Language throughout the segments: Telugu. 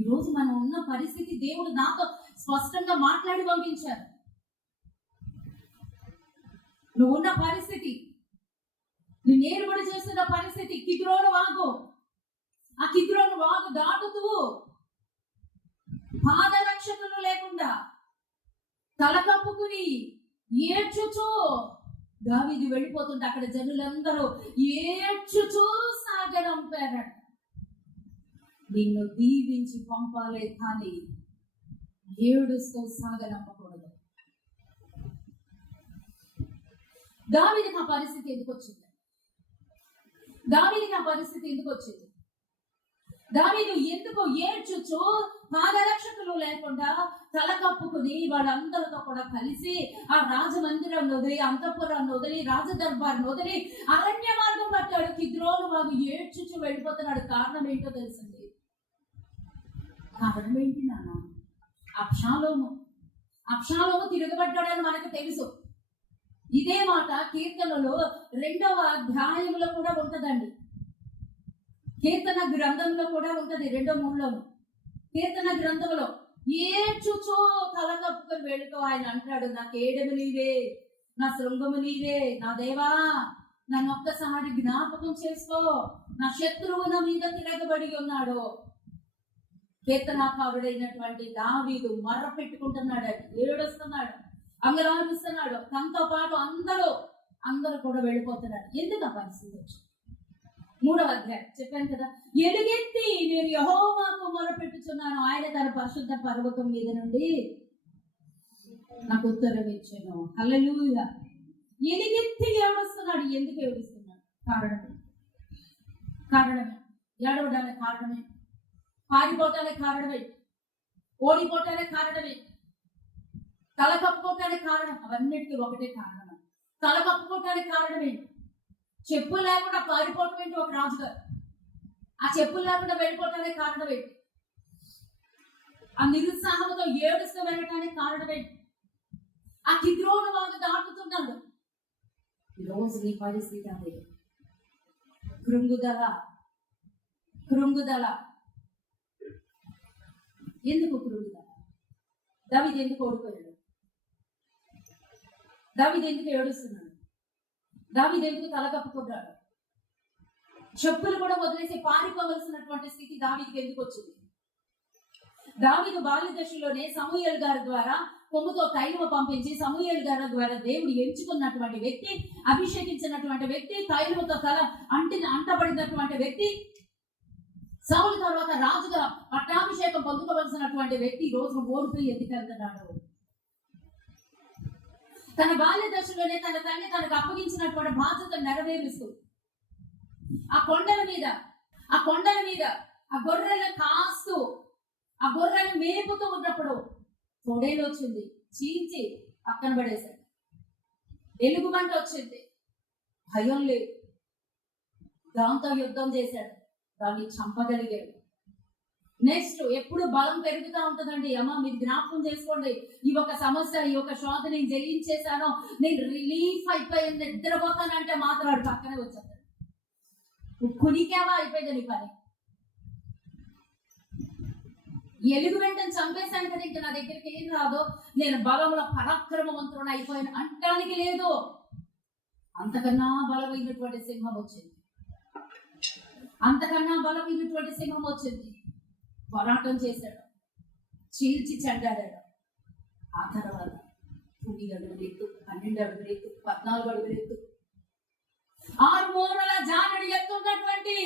ఈరోజు మనం ఉన్న పరిస్థితి దేవుడు నాతో స్పష్టంగా మాట్లాడి పంపించారు. నువ్వు ఉన్న పరిస్థితి, నువ్వు నేరుబడి చేస్తున్న పరిస్థితి, కిద్రోను వాగు, ఆ కిద్రోను వాగు దాటుతూ పాదరక్షకులు లేకుండా తల కప్పుకుని ఏడ్చుచూ దావీదు వెళ్ళిపోతుంటే అక్కడ జనులందరూ ఏడ్చుచూ సాగనంపారట. నిన్ను దీవించి పంపాలే కానీ ఏడుస్తూ సాగనంపకూడదు. దావీదుకి ఆ పరిస్థితి ఎందుకు వచ్చింది? దావీదుకి ఆ పరిస్థితి ఎందుకు వచ్చింది? దావీదు ఎందుకు ఏడ్చుచు పాదరక్షకులు లేకుండా తల కప్పుకుని వాళ్ళందరితో కూడా కలిసి ఆ రాజమందిరాన్ని వదిలి, అంతఃపురాన్ని వదిలి, రాజదర్బార్ని వదిలి అరణ్య మార్గం పట్టాడు? కిద్రోను వాగు ఏడ్చుచు వెళ్ళిపోతున్నాడు. కారణం ఏంటో తెలిసింది. కారణం ఏంటి నాన్న? అబ్షాలోము తిరగబడ్డాడని మనకు తెలుసు. ఇదే మాట కీర్తనలో 2వ అధ్యాయంలో కూడా ఉంటదండి. కీర్తన గ్రంథంలో కూడా ఉంటది. 2-3లోను కీర్తన గ్రంథంలో ఏడ్చుచో తల కప్పుకొని వెళ్ళుకో ఆయన అంటాడు, నా కేడము నీవే, నా శృంగము నీవే, నా దేవా నన్ను ఒక్కసారి జ్ఞాపకం చేసుకో, నా శత్రువు నా మీద తిరగబడి ఉన్నాడు. కీర్తనాకారుడైనటువంటి దావీదు మర్ర పెట్టుకుంటున్నాడు, ఏడుస్తున్నాడు, అంగలారుస్తున్నాడు. తనతో పాటు అందరూ కూడా వెళ్ళిపోతున్నాడు. ఎందుకు ఆ పరిస్థితి వచ్చింది? 3వ అధ్యాయం చెప్పాను కదా, ఎలుగెత్తి నేను యెహోవాకు మొరపెట్టుచున్నాను, ఆయన తన పరిశుద్ధ పర్వతం మీద నుండి నాకు ఉత్తరం ఇచ్చాను. హల్లెలూయా. ఎలుగెత్తి ఏడుస్తున్నాడు. ఎందుకు ఏడుస్తున్నాడు? కారణమే ఏడవడానికి కారణమే, పారిపోవటానికి కారణమే, ఓడిపోవటానికి కారణమే, తల కప్పుకోవటానికి కారణం. అవన్నిటికీ ఒకటే కారణం. తల కప్పుకోవటానికి కారణమే చెప్పులు లేకుండా పారిపోవటం ఏంటి? ఒక రాజుగారు ఆ చెప్పులు లేకుండా వెళ్ళిపోవటానికి కారణం ఏంటి? ఆ నిరుత్సాహంతో ఏడుస్తూ వెళ్ళటానికి కారణం ఏంటి? ఆ కిద్రోను వాగు దాటుతున్నాడు. ఈరోజు నీ పరిస్థితి అదే. కృంగుదల. ఎందుకు కృంగుదల? దావీదు ఎందుకు ఓడిపోయాడు? దావీదు ఎందుకు ఏడుస్తున్నాడు? దావీదు ఎందుకు తలకప్పుకున్నాడు? చెప్పులు కూడా వదిలేసి పారిపోవలసినటువంటి స్థితి దావీదుకి ఎందుకు వచ్చింది? దావీదు బాల్య దశలోనే సమూయేలు గారి ద్వారా కొమ్ముతో తైలము పంపించి, సమూయేలు గారి ద్వారా దేవుడు ఎంచుకున్నటువంటి వ్యక్తి, అభిషేకించినటువంటి వ్యక్తి, తైలముతో తల అంటబడినటువంటి వ్యక్తి, సౌలు తర్వాత రాజుగా పట్టాభిషేకం పొందుకోవలసినటువంటి వ్యక్తి ఈ రోజు ఓడిపోయి ఎందుకు వెళ్తున్నాడు? తన బాల్య దశలోనే తన తండ్రి తనకు అప్పగించినటువంటి బాధ్యత నెరవేరుస్తూ ఆ కొండల మీద ఆ గొర్రెలను కాస్తూ ఆ గొర్రెలను మేపుతూ ఉన్నప్పుడు తొడేలు వచ్చింది, చీల్చి పక్కన పడేశాడు. ఎలుగుబంట వచ్చింది, భయం లేదు, దాంతో యుద్ధం చేశాడు, దాన్ని చంపగలిగాడు. నెక్స్ట్ ఎప్పుడు బలం పెరుగుతూ ఉంటుందండి. అమ్మ మీరు జ్ఞాపకం చేసుకోండి, ఈ ఒక సమస్య, ఈ ఒక శోధ నేను జయించేశాను, నేను రిలీఫ్ అయిపోయింది, నిద్రపోతానంటే మాత్రం పక్కనే వచ్చేస్తాడు. కునికేవా అయిపోయింది నీ పని. ఎలుగు వెంటనే చంపేశాను కదా, ఇంకా నా దగ్గరికి ఏం రాదు, నేను బలంలో పరాక్రమవంతుడు అయిపోయాను అంటానికి లేదు. అంతకన్నా బలమైనటువంటి సింహం వచ్చింది. పోరాటం చేశాడు, చీల్చి చెండాడాడు. ఆ తర్వాత 9 అడుగులు ఎత్తు, 12 అడుగులు ఎత్తు, 14 అడుగులు ఎత్తు, 6 మూరల జానడు ఎత్తున్నటువంటి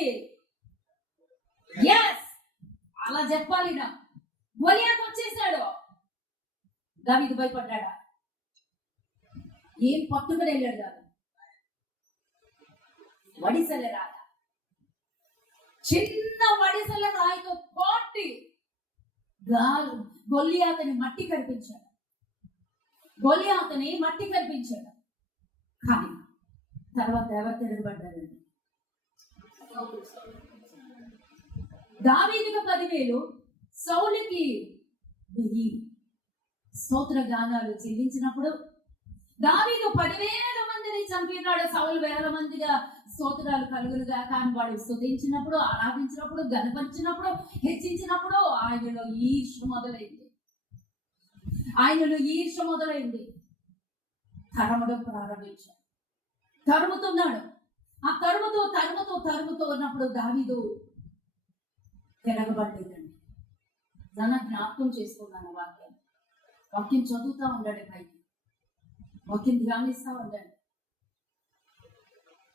అలా చెప్పాలి నా గొలియాతు వచ్చేసాడు. దావీదు భయపడ్డాడా? ఏం పట్టుకుని వెళ్ళాడు కాదు, వడిసెల రాయ, చిన్న వడిసెల రాయితో కోటి గొలియాతుని మట్టి కనిపించాడు. కానీ తర్వాత ఎవరు తిరగబడ్డారండి? దావీదుకు 10,000, సౌలుకి 1000 స్తోత్ర గానాలు చెల్లించినప్పుడు దావీదు 10,000 మందిని చంపినాడు. సౌలు 1,000 మందిగా స్తోత్రాలు కలుగులుగా. కానీ వాడు స్తుతించినప్పుడు, ఆరాధించినప్పుడు, గణపరిచినప్పుడు, హెచ్చించినప్పుడు ఆయనలో ఈర్ష మొదలైంది. తరమడం ప్రారంభించాడు. తరుముతున్నాడు. ఆ తరుముతూ ఉన్నప్పుడు దావీదు తిరగబడ్డదండి. దాన్ని జ్ఞాపకం చేసుకున్నాను. వాక్యం చదువుతూ ఉండండి, పైకి వాక్యం ధ్యానిస్తూ ఉండండి.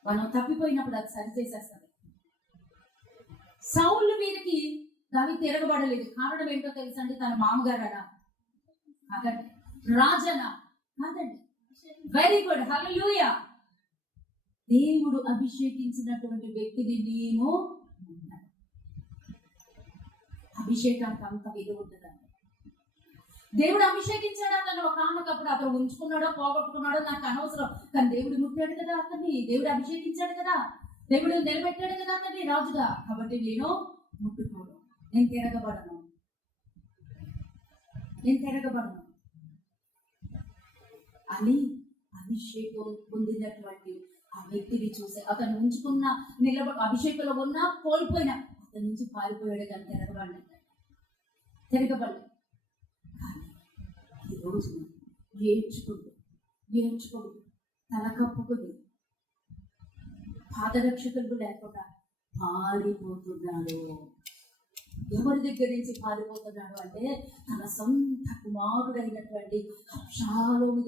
మనం తప్పిపోయినప్పుడు అది సరి చేసేస్తుంది. సౌలు మీదకి దావీదు తిరగబడలేదు. కారణం ఏంటో తెలుసండి? తన మామగారనా కాదండి, రాజనా కాదండి. వెరీ గుడ్, హల్లెలూయా. దేవుడు అభిషేకించినటువంటి వ్యక్తిని నేను అభిషేకానికి అంత విలువ ఉంటుందండి. దేవుడు అభిషేకించాడు అతను ఒక ఆమెకప్పుడు. అతను ఉంచుకున్నాడో పోగొట్టుకున్నాడో నాకు అనవసరం. కానీ దేవుడు ముట్టాడు కదా అతన్ని, దేవుడు అభిషేకించాడు కదా, దేవుడు నిలబెట్టాడు కదా అతన్ని రాజుగా. కాబట్టి నేను ముట్టుకోను, నేను తిరగబడను అని అభిషేకం పొందినటువంటి ఆ వ్యక్తిని చూసి అతను ఉంచుకున్న అభిషేకంలో ఉన్నా కోల్పోయినా అతని నుంచి పారిపోయాడు. కానీ తిరగబడలేదు. కానీ ఈ రోజు ఏడ్చుకుంటూ తల కప్పుకొని పాదరక్షకులు లేకుండా పారిపోతున్నాడు. ఎవరి దగ్గర నుంచి పారిపోతున్నాడు అంటే తన సొంత కుమారుడైనటువంటి అబ్షాలోము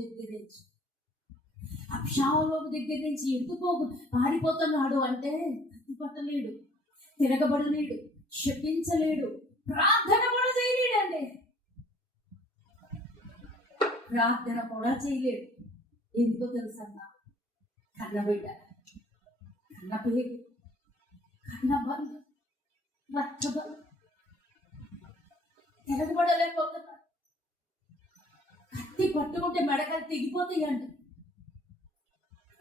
దగ్గర నుంచి ఎందుకో పారిపోతున్నాడు అంటే కత్తి పట్టలేడు, తిరగబడలేడు, శపించలేడు, ప్రార్థన కూడా చేయలేడండి. ఎందుకో తెలుసన్నా? కన్నబిడ్డ, కన్న పేరు, కన్న బంధు, రక్తబలు తిరగబడలేకపోతున్నాడు. కత్తి పట్టుకుంటే మెడకలు తెగిపోతాయండి.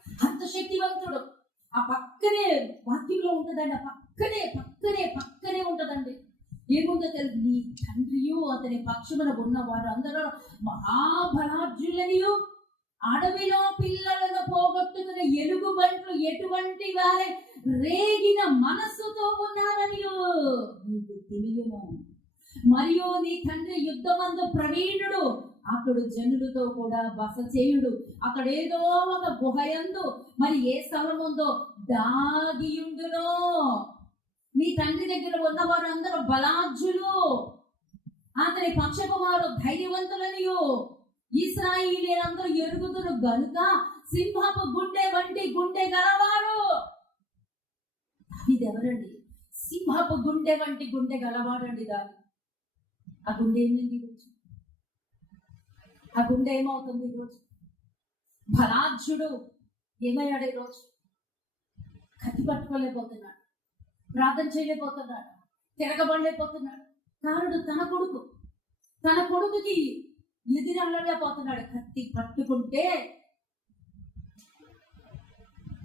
అంత శక్తివంతుడు. ఆ పక్కనే వాక్యంలో ఉంటుందండి. ఆ పక్కనే ఉంటుందండి. ఏముందో తెలుసు? నీ తండ్రియు అతని పక్షమున ఉన్న వారు అందరూ మహాబలాఢ్యులనియు అడవిలో పిల్లలను పోగొట్టుకున్న ఎలుగుబంట్లు ఎటువంటి వారే రేగిన మనస్సుతో ఉన్నారనియు నీకు తెలియను. మరియు నీ తండ్రి యుద్ధమందు ప్రవీణుడు, అతడు జనులతో కూడా బస చేయుడు. అతడేదో ఒక గుహయందు మరి ఏ స్థలం ఉందో దాగియుండునో. నీ తండ్రి దగ్గర ఉన్నవారు అందరూ బలాఢ్యులు, అతని పక్షపు వారు ధైర్యవంతులనియు ఇశ్రాయేలీయులందరూ ఎరుగుదురు గనుక సింహపు గుండె వంటి గుండె గలవారు. ఇదెవరండి? సింహపు గుండె వంటి గుండె గలవాడండి. దాని ఆ గుండె ఏమైంది ఈరోజు? ఆ గుండె ఏమవుతుంది ఈరోజు? బలాఢ్యుడు ఏమయ్యాడు ఈరోజు? కత్తి పట్టుకోలేకపోతున్నాడు, ప్రార్థన చేయలేకపోతున్నాడు, తిరగబడలేకపోతున్నాడు. కారుడు తన కొడుకుకి ఎదురలేకపోతున్నాడు. కత్తి పట్టుకుంటే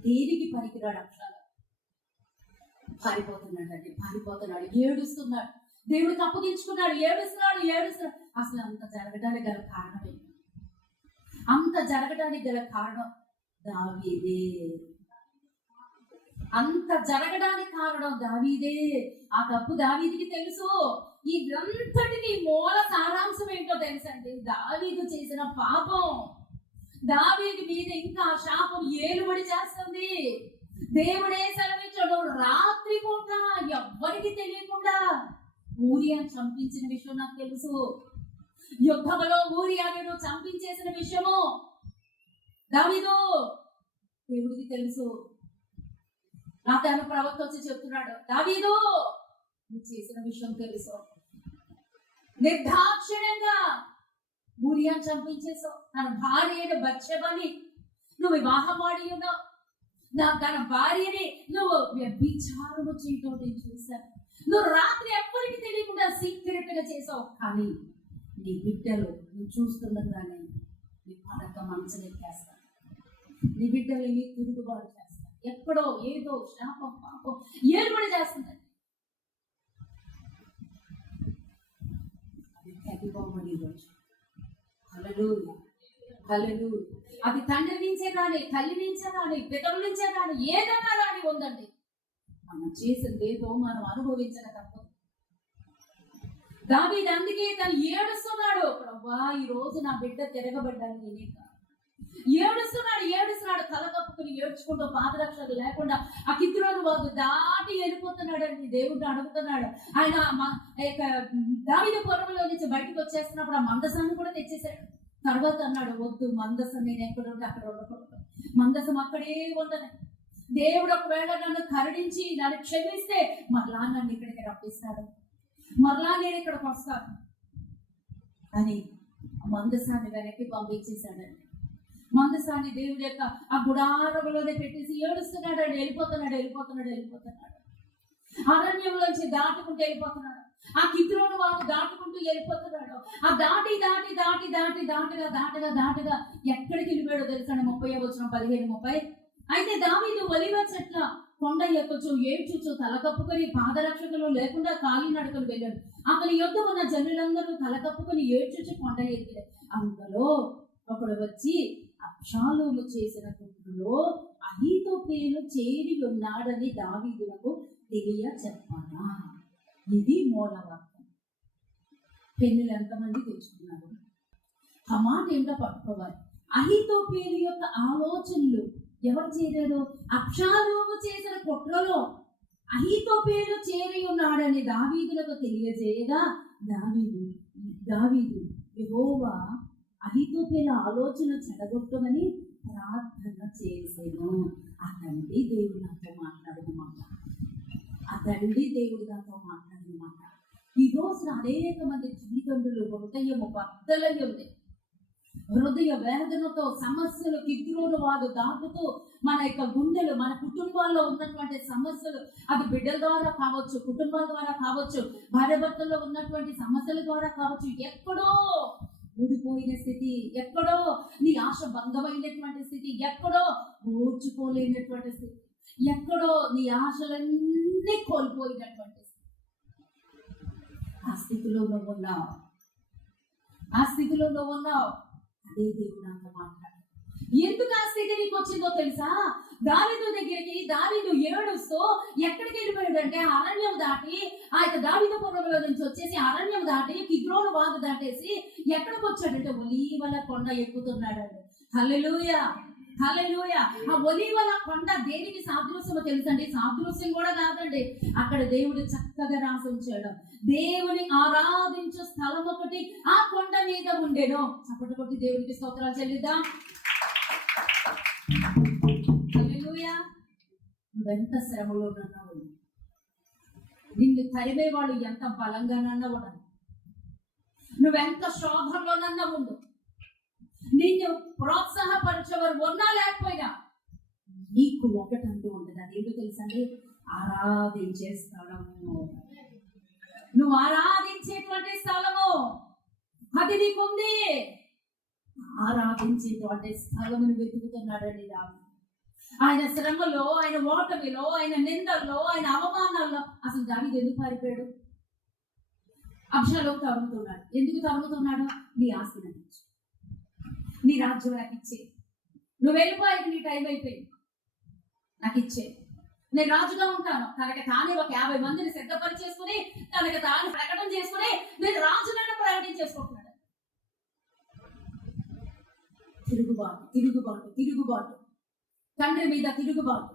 దేనికి పనికిరాడు. అంశాలు పారిపోతున్నాడు, ఏడుస్తున్నాడు. దేవుడికి అప్పగించుకున్నాడు, ఏడుస్తున్నాడు. అసలు అంత జరగడానికి గల కారణం దావీదే. ఆ తప్పు దావీదికి తెలుసు. ఇదంతటికి మూల సారాంశం ఏంటో తెలుసండి? దావీదు చేసిన పాపం. దావీదు మీద ఇంకా శాపం ఏలుబడి చేస్తుంది. దేవుడే సెలవిచ్చాడు, రాత్రి పూట ఎవ్వరికి తెలియకుండా ఊరియాను చంపించిన విషయం నాకు తెలుసు. యుద్ధంలో ఊరియాను చంపించేసిన విషయము దేవుడికి తెలుసు. నాతను ప్రవక్త వచ్చి చెప్తున్నాడు, దావీదు నువ్వు చేసిన విషయం తెలుసు. నిర్దాక్షిణ్యంగా ఊరియాను చంపించేసావు. తన భార్యను బత్షెబని నువ్వు వివాహమాడి ఉన్నావు. తన భార్యని నువ్వు వ్యభిచారము చేయటం నేను చూశాను. నువ్వు రాత్రి ఎవ్వరికి తెలియకుండా సీక్రెట్ గా చేసావు. కానీ నీ బిడ్డలు నువ్వు చూస్తుండగానే నీ పడక మంచలెక్కేస్తాను. నీ బిడ్డలు నీ తిరుగుబాటు చేస్తాను. ఎక్కడో ఏదో శాపం పాపం ఏర్పడి చేస్తుందండి. అది తగ్గిపోమని రోజు. హల్లెలూయా. అది తండ్రి నుంచే కానీ, తల్లి నుంచే కానీ, పితరుల నుంచే కానీ, ఏదైనా రాని ఉందండి. మనం చేసిందేదో మనం అనుభవించక తప్పదు. దావీదు అందుకే తను ఏడుస్తున్నాడు, ప్రభువా ఈ రోజు నా బిడ్డ తిరగబడ్డాను నేనే కాదు. ఏడుస్తున్నాడు తల కప్పుకుని ఏడ్చుకుంటూ, పాదరక్షలు లేకుండా ఆ కిద్రోను వాగు దాటి వెళ్ళిపోతున్నాడు అని దేవుడు అడుగుతున్నాడు. ఆయన దావీదు పొలంలో నుంచి బయటకు వచ్చేస్తున్నప్పుడు ఆ మందసాన్ని కూడా తెచ్చేసాడు. తర్వాత అన్నాడు, వద్దు మందసం నేను ఎక్కడ ఉంటే అక్కడ ఉండకూడదు, మందసం అక్కడే ఉండదు. దేవుడు ఒకవేళ నన్ను కరుణించి నన్ను క్షమిస్తే మరలా నన్ను ఇక్కడికి రప్పిస్తాడు, మరలా నేను ఇక్కడికి వస్తాను అని మందసాన్ని వెనక్కి పంపించేశాడండి. మందసాన్ని దేవుడి యొక్క ఆ గుడారంలోనే పెట్టేసి ఏడుస్తున్నాడు అండి. వెళ్ళిపోతున్నాడు. అరణ్యంలోంచి దాటుకుంటూ వెళ్ళిపోతున్నాడు. ఆ కిద్రోను వాగు దాటుకుంటూ వెళ్ళిపోతున్నాడు. ఆ దాటగా ఎక్కడికి వెళ్ళిపోయాడో తెలుసా? 30 అయితే దావీదు ఒలీవ చెట్ల కొండ ఎక్కచ్చు, ఏడ్చుచు, తలకప్పుకొని, పాదరక్షకులు లేకుండా కాలినడకలు వెళ్ళాడు. అతని యొద్ద ఉన్న జనులందరూ తలకప్పుకొని ఏడ్చుచు కొండ ఎక్కారు. అందులో ఒకడు వచ్చి, అబ్షాలోము చేసిన కుట్రలో అహీతోపెలు చేరి ఉన్నాడని దావీదునకు తెలియ చెప్పానా. ఇది మూలవాక్యం. పెన్నులు ఎంతమంది తెచ్చుకున్నారు? ఆ మాట ఏంటో పట్టుకోవాలి. అహీతోపెలు యొక్క ఆలోచనలు ఎవరు చేరారు? అబ్షాలోము చేసిన కుట్రలో అహీతోపెలు చేరి ఉన్నాడని దావీదులకు తెలియజేయగా దావీదు యెహోవా అహీతోపెలు ఆలోచన చెడగొట్టమని ప్రార్థన చేసాను. ఆ తండ్రి దేవుడు నాతో మాట్లాడినమాట. ఈ రోజున అనేక మంది తల్లిదండ్రులు హృదయము బద్దలై ఉంది. హృదయ వేదనతో సమస్యలు కిద్రోను వాగు దాటుతూ మన యొక్క గుండెలు, మన కుటుంబాల్లో ఉన్నటువంటి సమస్యలు, అది బిడ్డల ద్వారా కావచ్చు, కుటుంబాల ద్వారా కావచ్చు, భార్యాభర్తల్లో ఉన్నటువంటి సమస్యల ద్వారా కావచ్చు, ఎక్కడో ఊడిపోయిన స్థితి, ఎక్కడో నీ ఆశ భంగమైనటువంటి స్థితి, ఎక్కడో ఓర్చుకోలేనటువంటి స్థితి, ఎక్కడో నీ ఆశలన్నీ కోల్పోయినటువంటి స్థితి. ఆ స్థితిలో నువ్వు ఉన్నావు. అదే దేవుడు నాతో మాట్లాడు. ఎందుకు ఆ స్థితి నీకు వచ్చిందో తెలుసా? దావీదు దగ్గరికి దావీదు ఏడుస్తూ ఎక్కడికి వెళ్ళిపోయాడంటే అరణ్యం దాటి, ఆ యొక్క దావీదు పొలంలో నుంచి వచ్చేసి అరణ్యం దాటి కిద్రోను వాగు దాటేసి ఎక్కడికి వచ్చాడంటే ఒలీవల కొండ ఎక్కుతున్నాడండి. హల్లెలూయా. ఆ ఒలీవల కొండ దేనికి సాదృశ్యమో తెలుసండి? సాదృశ్యం కూడా కాదండి. అక్కడ దేవుడు చక్కగా రాసి ఉంచాడు, దేవుని ఆరాధించే స్థలం ఒకటి ఆ కొండ మీద ఉండేను. చప్పటి కొట్టి దేవుడికి స్తోత్రాలు చెల్లిద్దాం. హల్లెలూయా. నువ్వెంత శ్రమలో ఉన్నావు, నిన్ను తరిమే వాళ్ళు ఎంత బలంగానన్నా ఉండదు, నువ్వెంత శోభంలోనన్నా ఉండు, నిన్ను ప్రోత్సాహపరిచేవారు ఉన్నా లేకపోయినా నీకు ఒకటంటూ ఉండదు. అదేంటో తెలుసండి? ఆరాధించే స్థలము. నువ్వు ఆరాధించేటువంటి స్థలము అది నీకుంది. ఆరాధించేటువంటి స్థలమును వెతుకుతున్నాడండి దావీదు. ఆయన శ్రమలో, ఆయన ఓటమిలో, ఆయన నిందల్లో, ఆయన అవమానాల్లో అసలు దావీదు ఎందుకు పారిపోయాడు? అబ్షాలోము తరుముతున్నాడు. ఎందుకు తరుముతున్నాడు? నీ ఆస్తి నాకు ఇచ్చి, నీ రాజ్యం నాకు ఇచ్చే, నువ్వు వెళ్ళిపోయి నీ టైం అయిపోయింది, నాకు ఇచ్చే, నేను రాజుగా ఉంటాను. తనకి తానే ఒక 50 మందిని సిద్ధపరిచేసుకుని, తనకి తాను ప్రకటన చేసుకుని నేను రాజులను ప్రకటించేసుకుంటున్నాడు. తిరుగుబాటు, తండ్రి మీద తిరుగుబాటు.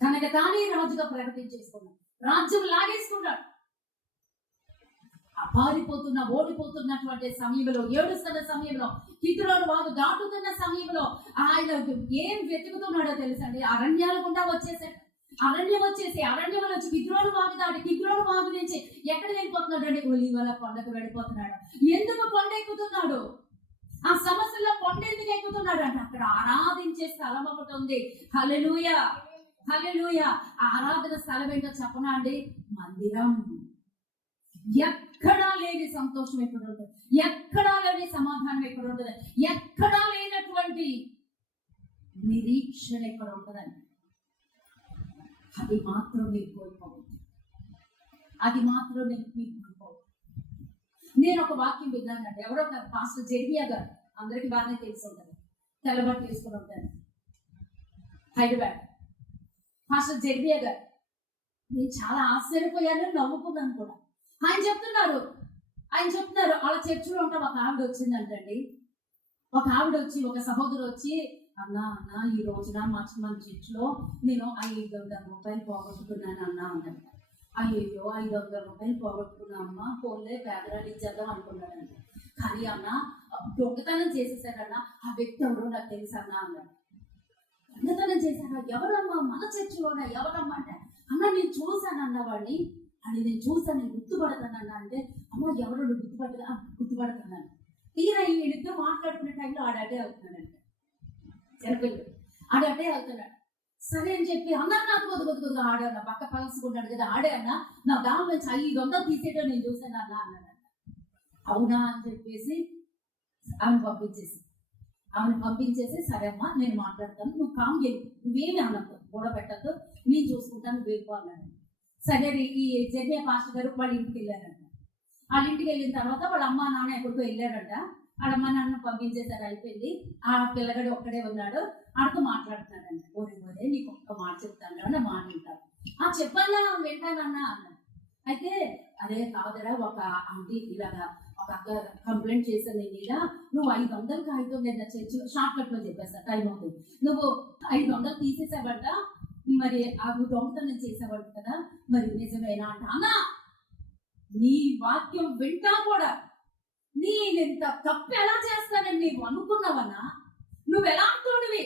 తనకి తానే రాజుగా ప్రకటించేసుకున్నాడు, రాజ్యం లాగేసుకున్నాడు. పారిపోతున్న, ఓడిపోతున్నటువంటి సమయంలో, ఏడుస్తున్న సమయంలో, కిద్రోను వాగు దాటుతున్న సమయంలో ఆయన ఏం వెతుకుతున్నాడో తెలుసండి? అరణ్యాల గుండా వచ్చేసాడు. అరణ్యం వచ్చి కిద్రోను వాగు దాటి, కిద్రోను వాగు నుంచి ఎక్కడ వెళ్ళిపోతున్నాడు అంటే ఒలీవల కొండకు వెళ్ళిపోతున్నాడు. ఎందుకు కొండ ఎక్కుతున్నాడు? ఆ సమస్యలో కొండ ఎందుకు ఎక్కుతున్నాడు అంటే అక్కడ ఆరాధించే స్థలం ఒకటి ఉంది. హల్లెలూయా. ఆరాధన స్థలం ఏంటో చెప్పనా అండి? మందిరం. ఎక్కడా లేని సంతోషం ఎక్కడ ఉంటుంది, ఎక్కడా లేని సమాధానం ఎక్కడ ఉంటుంది, ఎక్కడా లేనటువంటి నిరీక్షణ ఎక్కడ ఉంటుందండి. అది మాత్రం మీరు కోల్పోవద్దు. నేను ఒక వాక్యం విన్నానండి. ఎవరో ఒక పాస్టర్ జెర్మియా గారు, అందరికి బాగానే తెలిసి ఉంటుంది, తెల్లబట్టు తీసుకుని ఉంటారు, హైదరాబాద్ పాస్టర్ జెర్మియా గారు. నేను చాలా ఆశ్చర్యపోయాను, నవ్వుకున్నాను కూడా. ఆయన చెప్తున్నారు వాళ్ళ చర్చిలో ఉంటే ఒక ఆవిడ వచ్చిందంటండి. ఒక ఆవిడ వచ్చి, ఒక సహోదరు వచ్చి, అన్నా ఈ రోజున మన చర్చిలో నేను 500 రూపాయలు పోగొట్టుకున్నాను అన్నా అన్నాడు. అయ్యో 500 రూపాయలు పోగొట్టుకున్నా అమ్మ, ఫోన్లే పేదరాలు ఇచ్చేద్దాం అనుకున్నాడంట. కానీ అన్న దొంగతనం చేసేసాడన్నా, ఆ వ్యక్తి ఎవరో నాకు తెలుసు అన్నా అన్నాడు. దొంగతనం చేశాడా? ఎవరమ్మా? మన చర్చిలోనా? ఎవరమ్మా అంటే, అన్న నేను చూశాను అన్న వాడిని, అని నేను చూసాను, నేను గుర్తుపడతానన్నా అంటే, అమ్మ ఎవరు గుర్తుపడుతున్నాను. తీరా వీళ్ళిద్దరు మాట్లాడుకునే టైంలో ఆడాటే అవుతున్నాడంట. చెరపిల్లు ఆడాటే అవుతున్నాడు. సరే అని చెప్పి అన్నా నాకు కొద్దిగా ఆడాను, పక్క పలసుకుంటాడు కదా, ఆడే అన్న నా దాని నుంచి 500 తీసేయడం నేను చూసాను అన్న అన్నాడంట. అవునా అని చెప్పేసి ఆమెను పంపించేసి సరే అమ్మా నేను మాట్లాడతాను, నువ్వు కామ్ చేయి, నువ్వేమి అనద్దు, గొడవ పెట్టద్దు, నేను చూసుకుంటాను, నువ్వు వెళ్ళిపో అన్నాడు. సరే ఈ జెర్మియా పాస్టర్ గారు వాళ్ళ ఇంటికి వెళ్ళారంట. వాళ్ళ ఇంటికి వెళ్ళిన తర్వాత వాళ్ళ అమ్మ నాన్న ఎక్కడికో వెళ్ళారంట. వాళ్ళ అమ్మ నాన్న పంపించేసారు, అయిపోయింది. ఆ పిల్లగాడు ఒక్కడే ఉన్నాడు, ఆడితో మాట్లాడుతున్నాడంట. ఓరే నీకు ఒక్క మాట చెప్తాను అని మాట వింటాను. చెప్పన్నా వింటానన్నా అన్నాడు. అయితే అదే కాదరా, ఒక ఆంటీ ఇలాగా ఒక అక్క కంప్లైంట్ చేశాను నేను, ఇలా నువ్వు 500 కాగితం మీద చర్చి షార్ట్ కట్ లో చెప్పేస్తా, టైం అవుతుంది, నువ్వు 500 తీసేసావంట, మరి ఆ దొంగతనం చేసావంట కదా, మరి నిజమేనా అంట. అన్నా నీ వాక్యం వింటా కూడా నేనెంత తప్పు ఎలా చేస్తానని నీవు అనుకున్నావన్నా? నువ్వు ఎలాంటివి,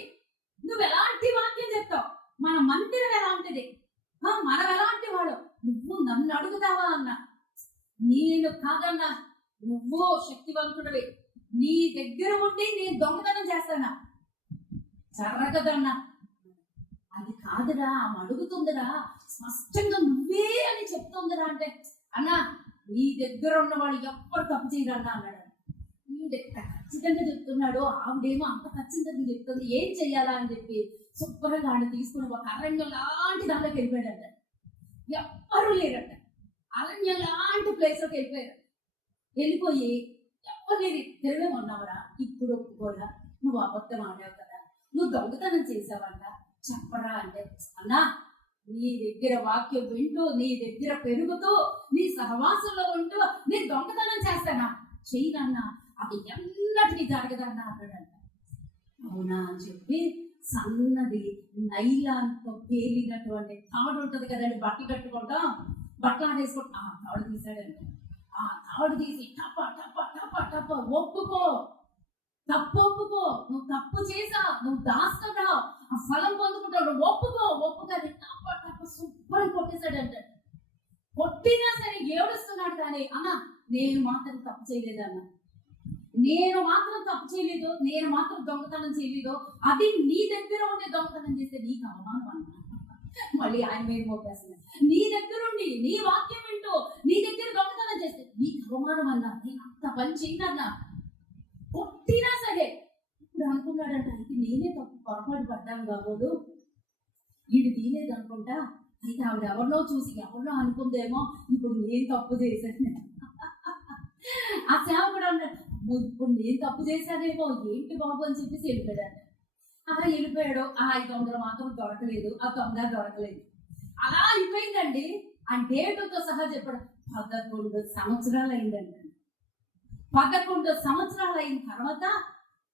నువ్వు ఎలాంటి వాక్యం చెప్తావు? మన మందిరం ఎలాంటిది, మనం ఎలాంటి వాడు, నువ్వు నన్ను అడుగుతావా అన్నా? నేను కాదన్నా, నువ్వు శక్తివంతుడివి, నీ దగ్గర ఉండి నేను దొంగతనం చేస్తానా? జరగదన్నా. అది కాదురా, ఆమె అడుగుతుందిరా, స్పష్టంగా నువ్వే అని చెప్తుందిరా అంటే, అన్నా నీ దగ్గర ఉన్నవాడు ఎప్పుడు తప్పు చేయరన్నా అన్నాడు. ఖచ్చితంగా చెప్తున్నాడు, ఆవిడేమో అంత ఖచ్చితంగా చెప్తుంది, ఏం చెయ్యాలా అని చెప్పి శుభ్రంగా ఆడ తీసుకుని ఒక అరణ్యం లాంటి దాంట్లోకి వెళ్ళిపోయాడంట. ఎవ్వరూ లేరంట, అరణ్యం లాంటి ప్లేస్లోకి వెళ్ళిపోయి ఎవరు లేదు, తిరగే ఉన్నావరా, ఇప్పుడు ఒప్పుకోరా, నువ్వు అబద్ధం ఆడావు కదా, నువ్వు దొంగతనం చేసావంట, చెప్పరా అంటే, అన్నా నీ దగ్గర వాక్యం వింటూ, నీ దగ్గర పెరుగుతూ, నీ సహవాసంలో ఉంటూ నేను దొంగతనం చేస్తానా? చేయనన్నా, అది ఎన్నటికీ జరగదన్నా అన్నాడంట. అవునా అని చెప్పి సన్నది నైలాన్తో పేలినటువంటి తాడు ఉంటుంది కదండి, బట్టలు కట్టుకుంటాం, బట్టలు ఆడేసుకుంటాం, ఆ తాడు తీసాడంట. ఆ తాడు తీసి టప టప టప టప, ఒప్పుకో, తప్పు ఒప్పుకో, నువ్వు తప్పు చేసా, నువ్వు దాస్తున్నావు, ఆ ఫలం పొందుకుంటావు, నువ్వు ఒప్పుకోని టప టప శుభ్రం కొట్టేశాడంట. కొట్టినా సరే ఏడుస్తున్నాడు. కానీ అన్న నేను మాత్రం తప్పు చేయలేదన్నా, నేను మాత్రం తప్పు చేయలేదు, నేను మాత్రం దొంగతనం చేయలేదు, అది నీ దగ్గర ఉండే దొంగతనం చేస్తే నీకు అవమానం అన్నా. మళ్ళీ ఆయన మీద మోపేస్తున్నా, నీ దగ్గర ఉండి నీ వాక్యం వింటూ నీ దగ్గర దొంగతనం చేస్తే నీకు అవమానం అన్నా, నేను అంత పని చేయనన్నా. కొట్టినా సరే ఇప్పుడు అనుకున్నాడంట, అయితే నేనే తప్పు పొరపాటు పడ్డాను కాబోలు, వీడు తీయలేదు అనుకుంటా, అయితే ఆవిడ ఎవరినో చూసి ఎవరినో అనుకుందేమో, ఇప్పుడు నేను తప్పు చేశాను. ఆ సేవకుడు అన్నాడు, ఇప్పుడు నేను తప్పు చేశానేమో, ఏంటి బాబు అని చెప్పేసి వెళ్ళిపోయాడు. అలా వెళ్ళిపోయాడు. ఆ 500 మాత్రం దొరకలేదు, ఆ దొరకలేదు. అలా అయిపోయిందండి. ఆ డేటుతో సహా చెప్పాడు, 11 సంవత్సరాలు అయిందండి. 11 సంవత్సరాలు అయిన తర్వాత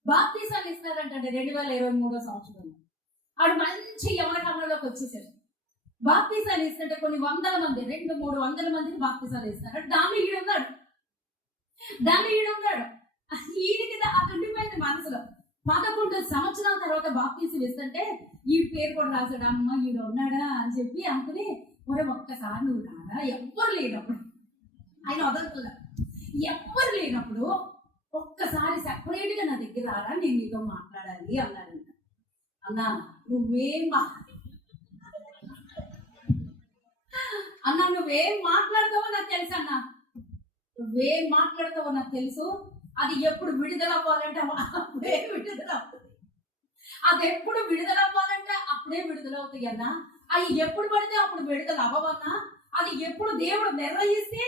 బాప్తీసాలు ఇస్తారంటండి 2023 సంవత్సరంలో. ఆడు మంచి యవనకాలంలోకి వచ్చేసాడు. బాప్తీసాలు ఇస్తుంటే కొన్ని 100 మంది, 200-300 మందికి బాప్తీసాలు ఇస్తారు. దాన్ని ఈడున్నాడు. ఈయనకి అది ఉండిపోయింది మనసులో. 11 సంవత్సరాల తర్వాత బాప్తీసం ఇస్తుంటే ఈ పేరు కూడా రాశాడు. అమ్మ ఈడు ఉన్నాడా అని చెప్పి అనుకుని, ఒక్కసారి నువ్వు రారా, ఎవ్వరు లేనప్పుడు, ఆయన వదలుతున్నారు, ఎవ్వరు లేనప్పుడు ఒక్కసారి సెపరేట్గా నా దగ్గర రారా, నేను నీతో మాట్లాడాలి అన్నాడంట. అన్నా నువ్వేం మాట్లాడతావో నాకు తెలుసు అన్నా, నువ్వేం మాట్లాడతావో నాకు తెలుసు. అది ఎప్పుడు విడుదల అవ్వాలంటే అప్పుడే విడుదల అవుతుంది, అది ఎప్పుడు విడుదల అవ్వాలంటే అప్పుడే విడుదల అవుతాయి అన్నా. అవి ఎప్పుడు పడితే అప్పుడు విడుదల అవ్వవన్నా, అది ఎప్పుడు దేవుడు నిర్ణయిస్తే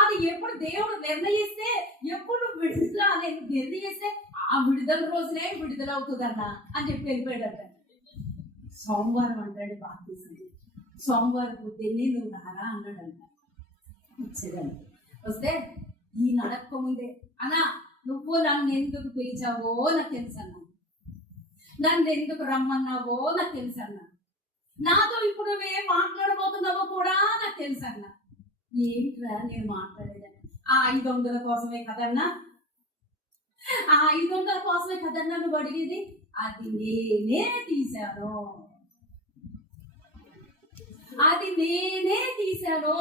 అది ఎప్పుడు దేవుడు నిర్ణయిస్తే, ఎప్పుడు విడుదల అనేది నిర్ణయిస్తే ఆ విడుదల రోజునే విడుదల అవుతుందన్న అని చెప్పి వెళ్ళిపోయాడట. సోమవారం అంటాడు బాప్తిజం. సోమవారం పొద్దున్నే నువ్వు రారా అన్నాడంట. వచ్చేదండి. వస్తే ఈ నడక్క ముందే అన్నా నువ్వు నన్ను ఎందుకు పిలిచావో నాకు తెలుసు అన్నా, నన్ను ఎందుకు రమ్మన్నావో నాకు తెలుసు అన్నా, నాతో ఇప్పుడు నువ్వేం మాట్లాడబోతున్నావో కూడా నాకు తెలుసు అన్నా. ఏంట్రా నేను మాట్లాడేదని? ఆ 500 కోసమే కదన్నా, ఆ 500 కోసమే కదన్నా నువ్వు అడిగేది? అది నేనే తీశాను, అది నేనే తీశాను,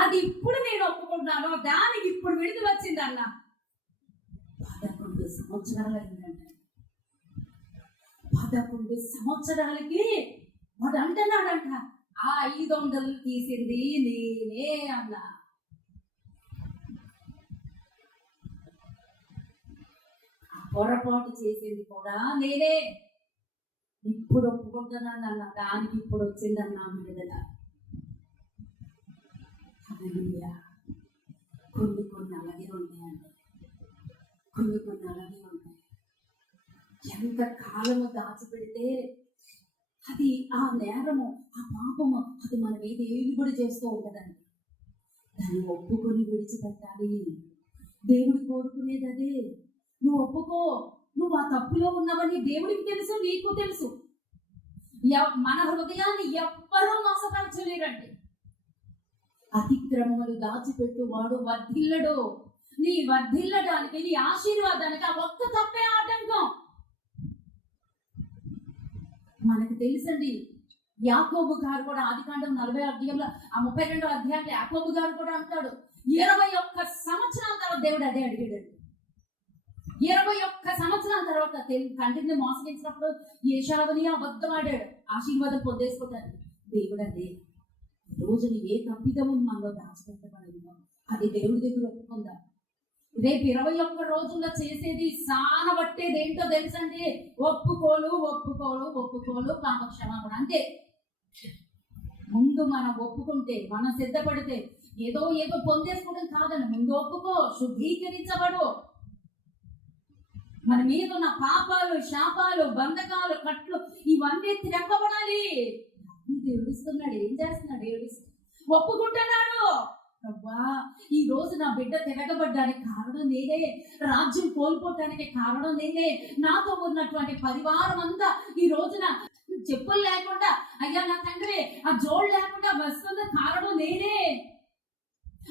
అది ఇప్పుడు నేను ఒప్పుకుంటున్నాను, దానికి ఇప్పుడు విడుదల వచ్చిందన్న. 11 సంవత్సరాలు అయిందంట. 11 సంవత్సరాలకి వాడు అంటున్నాడంట, ఆ 500 తీసింది నేనే అన్నా. పొరపాటు చేసింది కూడా నేనే, ఇప్పుడు ఒప్పుకుంటున్నాను అన్న, దానికి ఇప్పుడు వచ్చిందన్నా విడుదల. కొన్ని అలాగే ఉంటాయండి, కొన్ని అలాగే ఉంటాయి. ఎంత కాలము దాచిపెడితే అది ఆ నేరము, ఆ పాపము అది మన మీద ఏలుబడి చేస్తూ ఉంటుందండి. దాన్ని ఒప్పుకొని విడిచిపెట్టాలి. దేవుడు కోరుకునేది అదే. నువ్వు ఒప్పుకో, నువ్వు ఆ తప్పులో ఉన్నావని దేవుడికి తెలుసు, నీకు తెలుసు. మన హృదయాన్ని ఎవ్వరూ మోసపరచలేరండి. అతిక్రమములు దాచిపెట్టువాడు వర్ధిల్లడు. నీ వర్ధిల్లడానికి, నీ ఆశీర్వాదానికి ఆ ఒక్క తప్పే ఆటంకం. మనకు తెలుసండి, యాకోబు గారు కూడా ఆదికాండం 40 అధ్యాయంలో, ఆ 32వ అధ్యాయంలో యాకోబు గారు కూడా అంటాడు, 21 సంవత్సరాల తర్వాత దేవుడు అదే అడిగాడు. 21 సంవత్సరాల తర్వాత తండ్రిని మోసగించినప్పుడు ఏశావుని అబద్ధం ఆడాడు, ఆశీర్వాదం పొందేసుకుంటాడు. దేవుడు అదే, రోజుని ఏ తప్పిదము మనలో దాచిపెట్టబడిందో అది దేవుడి దగ్గర ఒప్పుకుందాం. రేపు 21 రోజుల్లో చేసేది సానబట్టేది ఏంటో తెలుసండి? ఒప్పుకోలు ఒప్పుకోలు ఒప్పుకోలు పాపక్షమాపణ, అంతే. ముందు మనం ఒప్పుకుంటే, మనం సిద్ధపడితే ఏదో పొందేసుకోవడం కాదండి. ముందు ఒప్పుకో, శుద్ధీకరించబడు. మన మీద ఉన్న పాపాలు, శాపాలు, బంధకాలు, కట్లు ఇవన్నీ తిరగబడాలి. ఏడుస్తున్నాడు, ఏం చేస్తున్నాడు? ఒప్పుకుంటున్నాడు. అబ్బా, ఈ రోజు నా బిడ్డ తిరగబడ్డానికి కారణం నేనే, రాజ్యం కోల్పోవటానికి కారణం నేనే, నాతో ఉన్నటువంటి పరివారం అంతా ఈ రోజున చెప్పులు లేకుండా, అయ్యా నా తండ్రి ఆ జోడు లేకుండా వస్తున్న కారణం నేనే,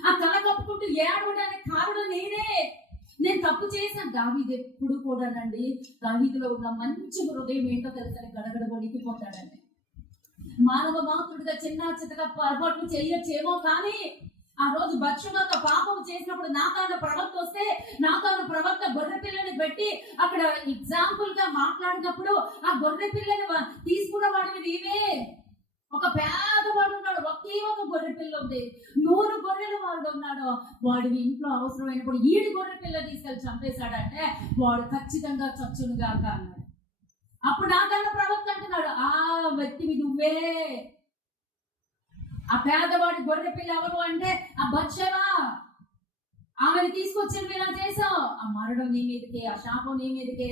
ఆ తల కప్పుకుంటూ ఏడవడానికి కారణం నేనే, నేను తప్పు చేశాను. దావీదు ఎప్పుడు కూడానండి, దావీదులో ఉన్న మంచి హృదయం ఏంటో తెలుసని గడగడ వణికిపోతాడండి. మానవ మాతృడిగా చిన్న చిన్నగా పొరపాట్లు చేయొచ్చేమో, కానీ ఆ రోజు బత్షెబతో పాపం చేసినప్పుడు నాతాను ప్రవక్త వస్తే, నాతాను ప్రవక్త గొర్రె పిల్లని పెట్టి అక్కడ ఎగ్జాంపుల్ గా మాట్లాడినప్పుడు ఆ గొర్రె పిల్లని తీసుకున్న వాడి మీద ఇవే ఒక పేదవాడు ఉన్నాడు, ఒకే ఒక గొర్రె పిల్ల ఉంది, 100 గొర్రెలు వాడు ఉన్నాడు. వాడి ఇంట్లో అవసరమైనప్పుడు 7 గొర్రె పిల్ల తీసుకెళ్ళి చంపేశాడంటే వాడు ఖచ్చితంగా చచ్చునుగా అన్నాడు. అప్పుడు నాతాను ప్రవక్త అంటున్నాడు, ఆ వ్యక్తివి నువ్వే. ఆ పేదవాడి గొర్రె పిల్ల ఎవరు అంటే ఆ బత్షెబ. ఆమెను తీసుకొచ్చి ఇలా చేసావు, ఆ మరణం నీ మీదకే, ఆ శాపం నీ మీదకే